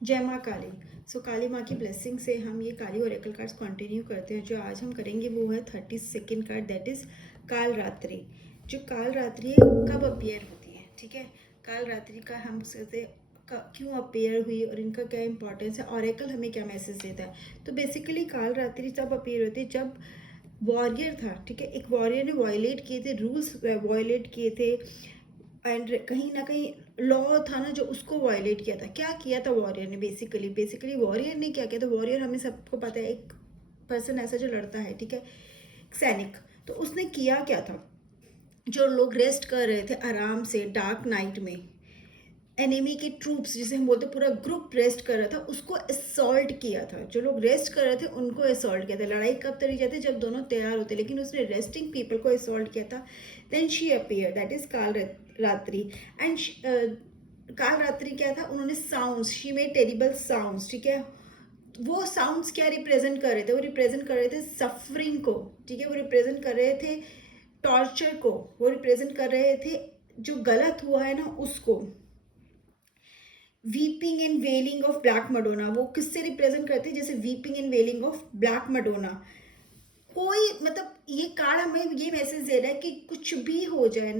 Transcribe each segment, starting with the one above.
जय माँ काली। काली माँ की ब्लेसिंग से हम ये काली ओरेकल कार्ड्स कंटिन्यू करते हैं। जो आज हम करेंगे वो है 32nd कार्ड, दैट इज़ काल रात्रि। जो काल रात्रि है कब अपीयर होती है, ठीक है। काल रात्रि का हम उससे क्यों अपीयर हुई और इनका क्या इंपॉर्टेंस है, ओरेकल हमें क्या मैसेज देता है। तो बेसिकली काल रात्रि तब अपीयर होती है जब वॉरियर था, ठीक है। एक वॉरियर ने वायलेट किए थे, रूल्स वायलेट किए थे, एंड कहीं ना कहीं लॉ था ना जो उसको वायलेट किया था। क्या किया था वॉरियर ने, बेसिकली वॉरियर ने क्या किया था। वॉरियर हमें सबको पता है, एक पर्सन ऐसा जो लड़ता है, ठीक है, सैनिक। तो उसने किया क्या था, जो लोग रेस्ट कर रहे थे आराम से डार्क नाइट में, एनिमी के ट्रूप्स जिसे हम बोलते पूरा ग्रुप रेस्ट कर रहा था, उसको असॉल्ट किया था। जो लोग रेस्ट कर रहे थे उनको असॉल्ट किया था। लड़ाई कब तरी जाती है, जब दोनों तैयार होते, लेकिन उसने रेस्टिंग पीपल को असॉल्ट किया था। Then she appear, that is Kaal Ratri. And Kaal Ratri क्या था, उन्होंने sounds, she made terrible sounds, ठीक है। वो साउंड्स क्या रिप्रेजेंट कर रहे थे, वो रिप्रेजेंट कर रहे थे सफरिंग को, ठीक है। वो रिप्रेजेंट कर रहे थे टॉर्चर को, वो रिप्रेजेंट कर रहे थे जो गलत हुआ है ना उसको। Weeping and wailing of black Madonna, वो किससे रिप्रेजेंट करते हैं, जैसे weeping and wailing of black Madonna. कोई मतलब ये कार्ड हमें ये मैसेज दे रहा है कि कुछ भी हो जाए,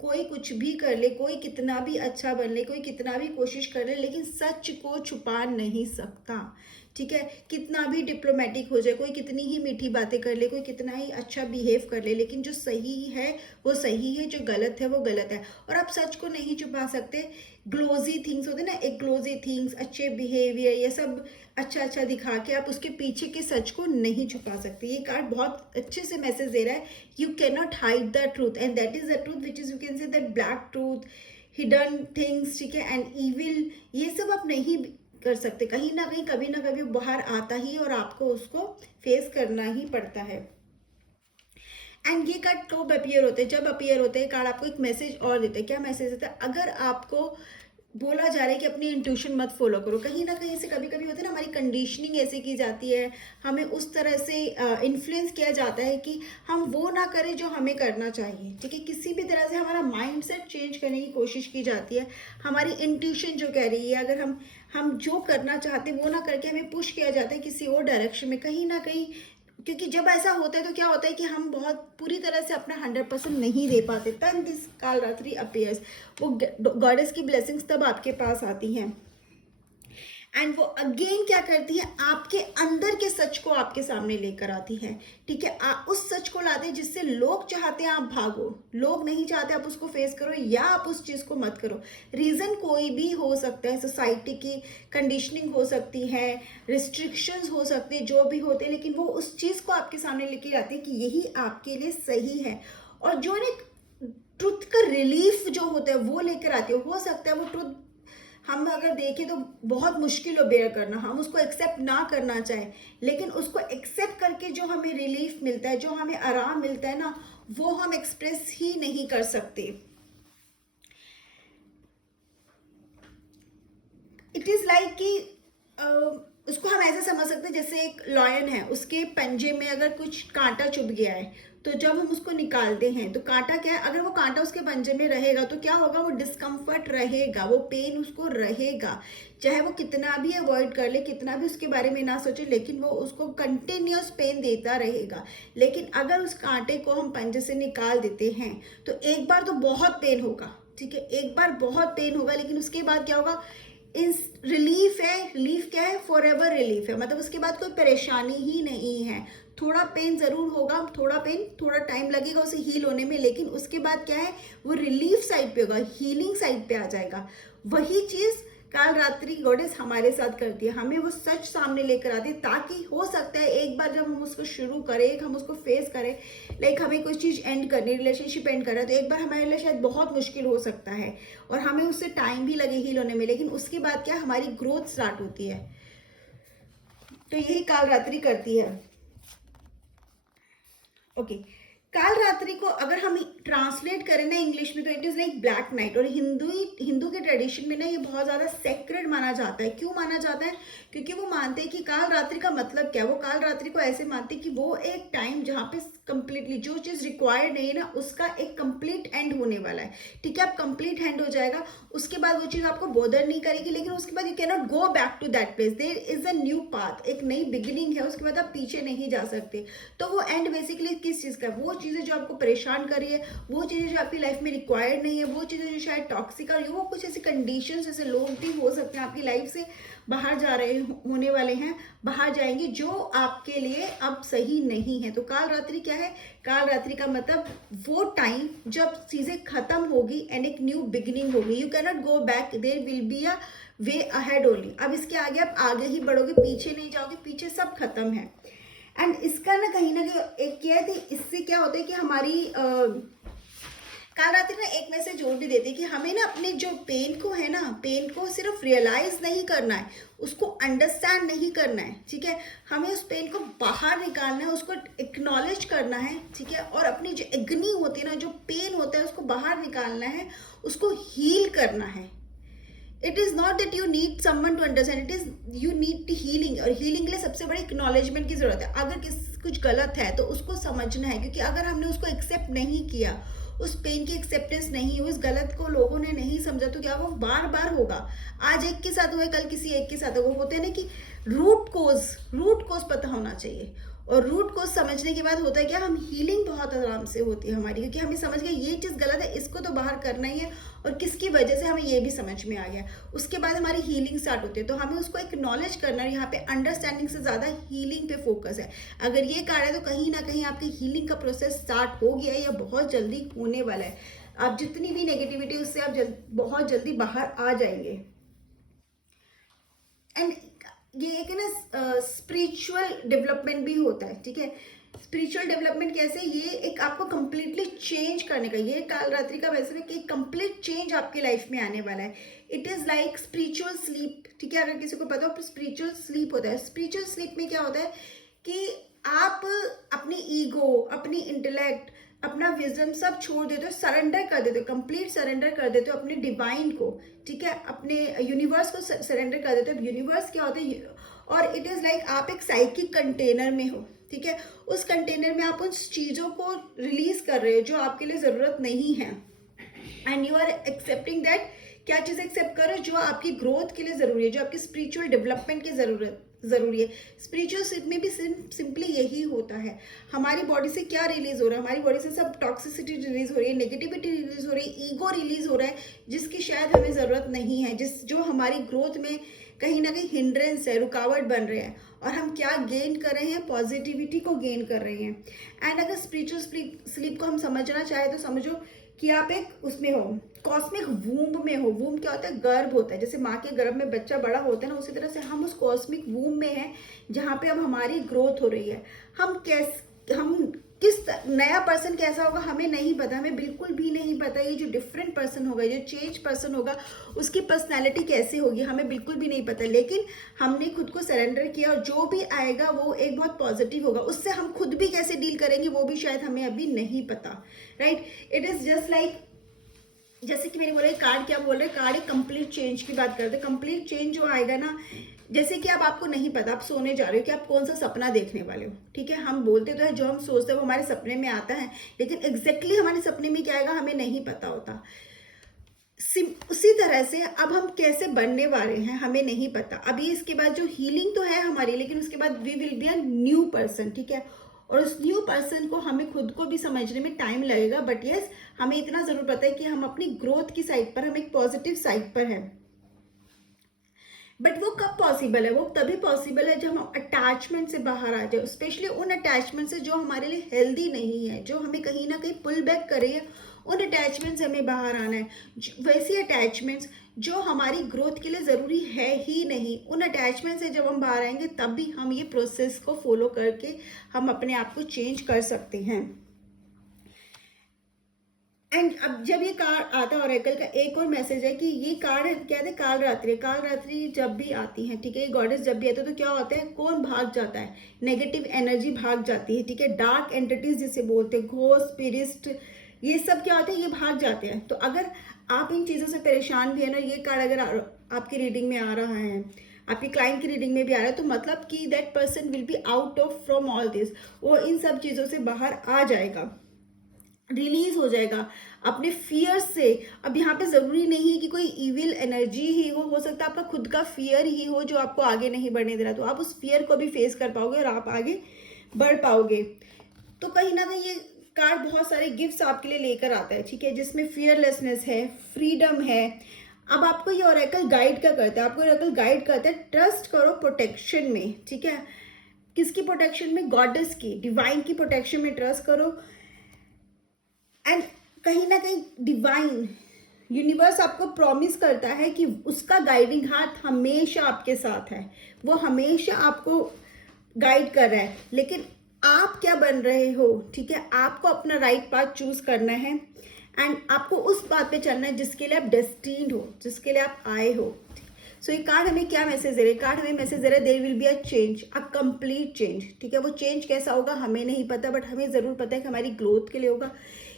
कोई कुछ भी कर ले, कोई कितना भी अच्छा बन ले, कोई कितना भी कोशिश कर ले, लेकिन सच को छुपा नहीं सकता, ठीक है। कितना भी डिप्लोमेटिक हो जाए, कोई कितनी ही मीठी बातें कर ले, कोई कितना ही अच्छा बिहेव कर ले, लेकिन जो सही है वो सही है, जो गलत है वो गलत है। और आप सच को नहीं छुपा सकते। ग्लोजी थिंग्स होते ना, एक ग्लोजी थिंग्स, अच्छे बिहेवियर, ये सब अच्छा अच्छा दिखा के आप उसके पीछे के सच को नहीं छुपा सकते। ये कार्ड बहुत अच्छे से मैसेज दे रहा है, you can not hide the truth, and that is the truth which is, you can say that black truth, hidden things, ठीक है, एंड इविल, ये सब आप नहीं कर सकते। कहीं ना कहीं कभी ना कभी बाहर आता ही और आपको उसको फेस करना ही पड़ता है। एंड ये कार्ड कब अपीयर होते हैं, जब अपीयर होते हैं कार्ड आपको एक मैसेज और देते हैं। क्या मैसेज देता है, अगर आपको बोला जा रहा है कि अपनी इंट्यूशन मत फॉलो करो, कहीं ना कहीं से कभी कभी होता है ना, हमारी कंडीशनिंग ऐसी की जाती है, हमें उस तरह से इन्फ्लुएंस किया जाता है कि हम वो ना करें जो हमें करना चाहिए, ठीक है। किसी भी तरह से हमारा माइंड सेट चेंज करने की कोशिश की जाती है। हमारी इंट्यूशन जो कह रही है, अगर हम जो करना चाहते हैं वो ना करके हमें पुश किया जाता है किसी और डायरेक्शन में, कहीं ना कहीं। क्योंकि जब ऐसा होता है तो क्या होता है कि हम बहुत पूरी तरह से अपना 100% नहीं दे पाते, तब दिस काल रात्रि अपीयर्स। वो गॉडेस की ब्लेसिंग्स तब आपके पास आती हैं, एंड वो अगेन क्या करती है, आपके अंदर के सच को आपके सामने लेकर आती है, ठीक है। उस सच को लाते हैं जिससे लोग चाहते हैं आप भागो, लोग नहीं चाहते आप उसको फेस करो, या आप उस चीज को मत करो। रीजन कोई भी हो सकता है, सोसाइटी की कंडीशनिंग हो सकती है, रिस्ट्रिक्शंस हो सकते हैं, जो भी होते हैं, लेकिन वो उस चीज को आपके सामने लेके आती है कि यही आपके लिए सही है। और जो ट्रुथ का रिलीफ जो होता है वो लेकर आती है। हो सकता है वो ट्रुथ हम अगर देखें तो बहुत मुश्किल हो बेयर करना, हम उसको एक्सेप्ट ना करना चाहें, लेकिन उसको एक्सेप्ट करके जो हमें रिलीफ मिलता है, जो हमें आराम मिलता है ना, वो हम एक्सप्रेस ही नहीं कर सकते। इट इज लाइक कि उसको हम ऐसे समझ सकते हैं जैसे एक लॉयन है, उसके पंजे में अगर कुछ कांटा चुभ गया है, तो जब हम उसको निकालते हैं तो कांटा क्या है, अगर वो कांटा उसके पंजे में रहेगा तो क्या होगा, वो डिस्कम्फर्ट रहेगा, वो पेन उसको रहेगा। चाहे वो कितना भी अवॉइड कर ले, कितना भी उसके बारे में ना सोचे, लेकिन वो उसको कंटिन्यूस पेन देता रहेगा। लेकिन अगर उस कांटे को हम पंजे से निकाल देते हैं तो एक बार तो बहुत पेन होगा, ठीक है, एक बार बहुत पेन होगा, लेकिन उसके बाद क्या होगा, इस रिलीफ है। रिलीफ क्या है, फॉर एवर रिलीफ है, मतलब उसके बाद कोई परेशानी ही नहीं है। थोड़ा पेन जरूर होगा, थोड़ा पेन, थोड़ा टाइम लगेगा उसे हील होने में, लेकिन उसके बाद क्या है, वो रिलीफ साइड पे होगा, हीलिंग साइड पे आ जाएगा। वही चीज काल रात्रि गॉडेस हमारे साथ करती है, हमें वो सच सामने लेकर आती है, ताकि हो सकता है एक बार जब हम उसको शुरू करें, हम उसको फेस करें, लाइक हमें कोई चीज एंड करनी, रिलेशनशिप एंड करना, तो एक बार हमारे लिए शायद बहुत मुश्किल हो सकता है और हमें उससे टाइम भी लगे हील होने में, लेकिन उसके बाद क्या, हमारी ग्रोथ स्टार्ट होती है। तो यही काल रात्रि करती है। ओके, काल रात्रि को अगर हम ट्रांसलेट करें ना इंग्लिश में तो it is like black night. और हिंदू के ट्रेडिशन में ना ये बहुत ज़्यादा सेक्रेड माना जाता है। क्यों माना जाता है? क्योंकि वो मानते हैं कि काल रात्रि का मतलब क्या है। वो काल रात्रि को ऐसे मानते हैं कि वो एक टाइम जहाँ पे कंप्लीटली जो चीज़ रिक्वायर्ड नहीं है ना, उसका एक कंप्लीट एंड होने वाला है। ठीक है, अब कंप्लीट एंड हो जाएगा, उसके बाद वो चीज़ आपको बोदर नहीं करेगी, लेकिन उसके बाद you can not go back to that place. There is a new path, एक नई बिगिनिंग है, उसके बाद आप पीछे नहीं जा सकते। तो वो एंड बेसिकली किस चीज़ का? वो चीज़ें जो आपको परेशान कर रही है, वो चीज़ें जो आपकी लाइफ में रिक्वायर्ड नहीं है, वो चीज़ें जो शायद टॉक्सिक है, वो कुछ ऐसे कंडीशंस, ऐसे लोग भी हो सकते हैं आपकी लाइफ से बाहर जा रहे होने वाले हैं, बाहर जाएंगे, जो आपके लिए अब सही नहीं है। तो काल रात्रि क्या है? काल रात्रि का मतलब वो टाइम जब चीजें खत्म होगी एंड एक न्यू बिगिनिंग होगी। You can not go back, there will be a way ahead only. अब इसके आगे आप आगे ही बढ़ोगे, पीछे नहीं जाओगे, पीछे सब खत्म है। एंड इसका ना कहीं एक क्या है, इससे क्या होता है कि हमारी काल रात्रि ना एक मैसेज और भी देती है कि हमें ना अपने जो पेन को है ना, पेन को सिर्फ रियलाइज नहीं करना है, उसको अंडरस्टैंड नहीं करना है। ठीक है, हमें उस पेन को बाहर निकालना है, उसको एक्नॉलेज करना है। ठीक है, और अपनी जो एग्नी होती है ना, जो पेन होता है, उसको बाहर निकालना है, उसको हील करना है। It is not that you need someone to understand, it is you need healing. और हीलिंग के लिए सबसे बड़ी एक्नॉलेजमेंट की जरूरत है। अगर कुछ गलत है तो उसको समझना है, क्योंकि अगर हमने उसको एक्सेप्ट नहीं किया, उस पेन की एक्सेप्टेंस नहीं, उस गलत को लोगों ने नहीं समझा, तो क्या वो बार बार होगा। आज एक के साथ हुआ, कल किसी एक के साथ होगा। होते हैं ना कि रूट कोज पता होना चाहिए। और रूट कोज समझने के बाद होता है क्या, हम हीलिंग बहुत आराम से होती है हमारी, क्योंकि हमें समझ गया ये चीज़ गलत है, इसको तो बाहर करना ही है, और किसकी वजह से हमें ये भी समझ में आ गया। उसके बाद हमारी हीलिंग स्टार्ट होती है। तो हमें उसको एक्नॉलेज करना है। यहाँ पे अंडरस्टैंडिंग से ज़्यादा हीलिंग पे फोकस है। अगर ये कार्ड है तो कहीं ना कहीं आपकी हीलिंग का प्रोसेस स्टार्ट हो गया है या बहुत जल्दी होने वाला है। आप जितनी भी नेगेटिविटी, उससे आप बहुत जल्दी बाहर आ जाएंगे। एंड ये एक है ना स्पिरिचुअल डेवलपमेंट भी होता है। ठीक है, स्पिरिचुअल डेवलपमेंट कैसे? ये एक आपको कंप्लीटली चेंज करने का, ये काल रात्रि का वैसे है कि कंप्लीट चेंज आपकी लाइफ में आने वाला है। It is like spiritual sleep. ठीक है, अगर किसी को पता हो, स्पिरिचुअल स्लीप होता है। स्पिरिचुअल स्लीप में क्या होता है कि आप अपनी ईगो, अपनी इंटेलेक्ट, अपना विजन सब छोड़ देते हो, सरेंडर कर देते हो, कंप्लीट सरेंडर कर देते हो अपने डिवाइन को। ठीक है, अपने यूनिवर्स को सरेंडर कर देते हो। यूनिवर्स क्या होता है? और इट इज लाइक आप एक साइकिक कंटेनर में हो। ठीक है, उस कंटेनर में आप उन चीज़ों को रिलीज कर रहे हो जो आपके लिए ज़रूरत नहीं है, and you are accepting that. क्या चीज़ एक्सेप्ट कर रहे हो? जो आपकी ग्रोथ के लिए ज़रूरी है, जो आपकी स्पिरिचुअल डेवलपमेंट की ज़रूरी है। स्पिरिचुअल स्लीप में भी सिंपली यही होता है। हमारी बॉडी से क्या रिलीज हो रहा है? हमारी बॉडी से सब टॉक्सिसिटी रिलीज हो रही है, नेगेटिविटी रिलीज हो रही है, ईगो रिलीज हो रहा है, जिसकी शायद हमें ज़रूरत नहीं है, जो हमारी ग्रोथ में कहीं ना कहीं हिंड्रेंस है, रुकावट बन रहे हैं। और हम क्या गेन कर रहे हैं? पॉजिटिविटी को गेन कर रहे हैं। एंड अगर स्पिरिचुअल स्लीप को हम समझना चाहें तो समझो कि आप एक उसमें हो, कॉस्मिक वूम्ब में हो। वूम्ब क्या होता है? गर्भ होता है। जैसे माँ के गर्भ में बच्चा बड़ा होता है ना, उसी तरह से हम उस कॉस्मिक वूम्ब में हैं, जहाँ पे अब हमारी ग्रोथ हो रही है। हम किस नया पर्सन कैसा होगा हमें नहीं पता, हमें बिल्कुल भी नहीं पता। ये जो डिफरेंट पर्सन होगा, जो चेंज पर्सन होगा, उसकी पर्सनैलिटी कैसे होगी हमें बिल्कुल भी नहीं पता। लेकिन हमने खुद को सरेंडर किया, और जो भी आएगा वो एक बहुत पॉजिटिव होगा। उससे हम खुद भी कैसे डील करेंगे वो भी शायद हमें अभी नहीं पता। Right, it is just like, जैसे कि मैंने बोला कार्ड क्या बोल रहे हैं, कार्ड एक कंप्लीट चेंज की बात करते हैं। कंप्लीट चेंज जो आएगा ना, जैसे कि अब आपको नहीं पता, आप सोने जा रहे हो कि आप कौन सा सपना देखने वाले हो। ठीक है, हम बोलते तो है जो हम सोचते हैं वो हमारे सपने में आता है, लेकिन एग्जैक्टली हमारे सपने में क्या आएगा हमें नहीं पता होता। उसी तरह से अब हम कैसे बनने वाले हैं हमें नहीं पता। अभी इसके बाद जो हीलिंग तो है हमारी, लेकिन उसके बाद we will be a new person. ठीक है, और उस न्यू पर्सन को हमें खुद को भी समझने में टाइम लगेगा। बट यस, हमें इतना जरूर पता है कि हम अपनी ग्रोथ की साइड पर, हम एक पॉजिटिव साइड पर हैं। बट वो कब पॉसिबल है? वो तभी पॉसिबल है जब हम अटैचमेंट से बाहर आ जाए, स्पेशली उन अटैचमेंट से जो हमारे लिए हेल्दी नहीं है, जो हमें कहीं ना कहीं पुल बैक कर रही है। उन अटैचमेंट से हमें बाहर आना है। वैसी अटैचमेंट्स जो हमारी ग्रोथ के लिए ज़रूरी है ही नहीं, उन अटैचमेंट से जब हम बाहर आएंगे तब भी हम ये प्रोसेस को फॉलो करके हम अपने आप को चेंज कर सकते हैं। एंड अब जब ये कार्ड आता है ऑरेकल का, एक और मैसेज है कि ये कार्ड क्या है? काल रात्रि। काल रात्रि जब भी आती है, ठीक है, ये गॉडेस जब भी आते हैं तो क्या होता है? कौन भाग जाता है? नेगेटिव एनर्जी भाग जाती है। ठीक है, डार्क एंटिटीज जिसे बोलते हैं, घोस्ट, स्पिरिट, ये सब क्या होता है, ये भाग जाते हैं। तो अगर आप इन चीज़ों से परेशान भी है ना, ये कार्ड अगर आपकी रीडिंग में आ रहा है, आपकी क्लाइंट की रीडिंग में भी आ रहा है, तो मतलब कि that person will be out of from all this, वो इन सब चीज़ों से बाहर आ जाएगा, रिलीज हो जाएगा अपने फियर से। अब यहाँ पे जरूरी नहीं है कि कोई इविल एनर्जी ही हो सकता है आपका खुद का फियर ही हो जो आपको आगे नहीं बढ़ने दे रहा, तो आप उस फियर को भी फेस कर पाओगे और आप आगे बढ़ पाओगे। तो कहीं ना कहीं ये कार्ड बहुत सारे गिफ्ट्स आपके लिए लेकर आता है, ठीक है, जिसमें फियरलेसनेस है, फ्रीडम है। अब आपको ये ओरेकल गाइड क्या करता है, आपको ओरेकल गाइड करता है ट्रस्ट करो प्रोटेक्शन में, ठीक है। किसकी प्रोटेक्शन में? गॉडेस की, डिवाइन की प्रोटेक्शन में ट्रस्ट करो। एंड कहीं ना कहीं डिवाइन यूनिवर्स आपको प्रॉमिस करता है कि उसका गाइडिंग हाथ हमेशा आपके साथ है, वो हमेशा आपको गाइड कर रहा है। लेकिन आप क्या बन रहे हो, ठीक है, आपको अपना राइट पाथ चूज करना है एंड आपको उस बात पे चलना है जिसके लिए आप डेस्टिन्ड हो, जिसके लिए आप आए हो। सो ये कार्ड हमें क्या मैसेज दे रहे हैं? कार्ड हमें मैसेज दे रहा है there will be a change, a complete change, ठीक है। वो चेंज कैसा होगा हमें नहीं पता, बट हमें जरूर पता है कि हमारी ग्रोथ के लिए होगा।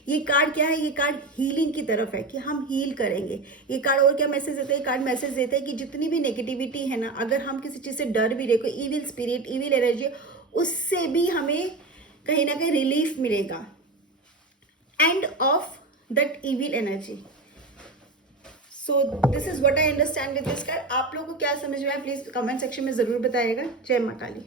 ये कार्ड क्या है? ये कार्ड हीलिंग की तरफ है कि हम हील करेंगे। ये कार्ड और क्या मैसेज देता है? ये कार्ड मैसेज देता है कि जितनी भी नेगेटिविटी है ना, अगर हम किसी चीज़ से डर भी रहे, कोई इविल स्पिरिट, इविल एनर्जी, उससे भी हमें कहीं ना कहीं रिलीफ मिलेगा, end of that evil energy. So this is what I understand with this card. आप लोगों को क्या समझ में आया प्लीज कमेंट सेक्शन में जरूर बताइएगा। जय मां काली।